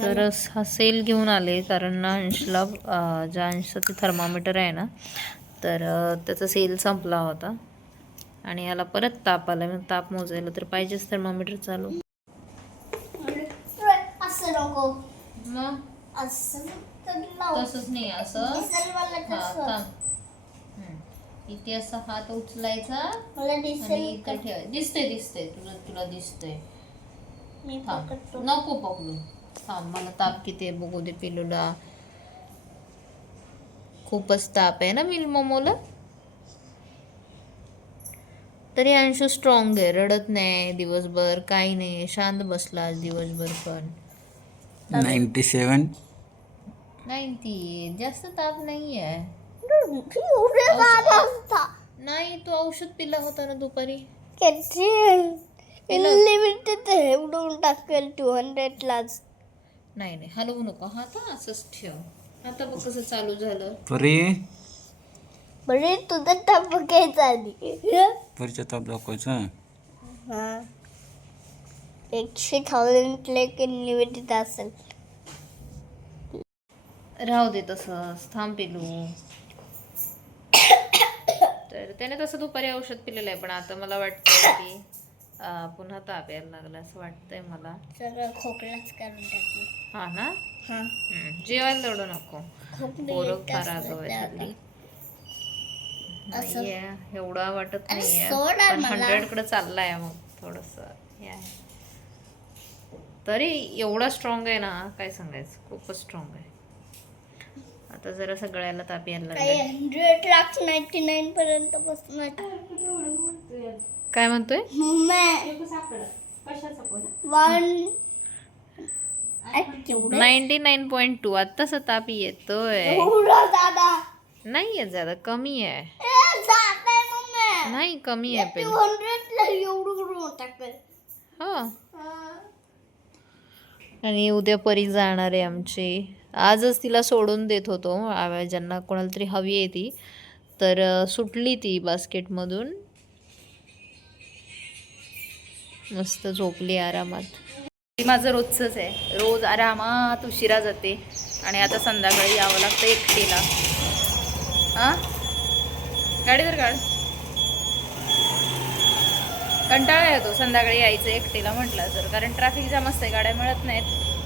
तर हा सेल घेऊन आले कारण ना अंशला ज्या अंशचं ते थर्मामीटर आहे ना तर त्याचा सेल संपला होता. आणि याला परत ताप आला मग ताप मोजायला तर पाहिजेच थर्मामीटर चालू. असं नको. मग. तसंच नाही असं? हा. इथे असा हात उचलायचा मला आणि दिसेल इथे ठेवाय दिसते दिसते तुला तुला दिसतंय. नको पकडू. थांब मला ताप किती आहे बघू दे पिलूला. खूपच ताप आहे ना मिल मोमोला? तरी अंशू स्ट्रॉंग आहे रडत नाही दिवसभर काही नाही शांत बसला आज दिवसभर पण. नाईन्टी सेवन नाईन्टी जास्त ताप नाही आहे. नाही तू औषध पिला होता ना दुपारी? लिमिटेड एवढं टाकेल टू हंड्रेडलाच नाही नाही. हलवू नको. हा तर असंच ठेव. आता बघ कसं चालू झालं? परी? बरे तुझा टप घ्यायचा आधी परीच्या ताप दाखवायचा हा. एकशे थाउजंड लेक असेल. राहू दे तसंच. थांब पिलू. तर त्याने तसं दुपारी औषध पिलेलं आहे पण आता मला वाटतं की पुन्हा ताप यायला लागला असं वाटतंय मला. सगळं खोकलाच करून टाकलं. हा ना? हा. जेवायला तेवढं नको. पोरं फार एवढा वाटत मला. हंड्रेडकडे चाललाय मग थोडस. तरी एवढा स्ट्रॉंग आहे ना काय सांगायचं? खूपच स्ट्रॉंग आहे. आता जरा सगळ्याला ताप यायला काही लागलाय हंड्रेड लाख नाईन्टी नाईन पर्यंत बसून काय म्हणतोय? Ninety nine point two. आत्ताचा ताप येतोय. नाही आहे ज्यादा कमी आहे. नाही कमी आहे पेन हो. आणि उद्या परी जाणार आहे आमची. आजच तिला सोडून देत होतो. ज्यांना कोणाला तरी हवी आहे ती. तर सुटली ती बास्केटमधून मस्त झोपली आरामात. माझं रोजचंच आहे. रोज आरामात उशिरा जाते. आणि आता संध्याकाळी यावं लागतं एकटीला. हां गाडी तर काढ. कंटाळा येतो संध्याकाळी यायचं एकटीला म्हटलं तर. कारण ट्रॅफिक जाम असते गाड्या मिळत नाहीत.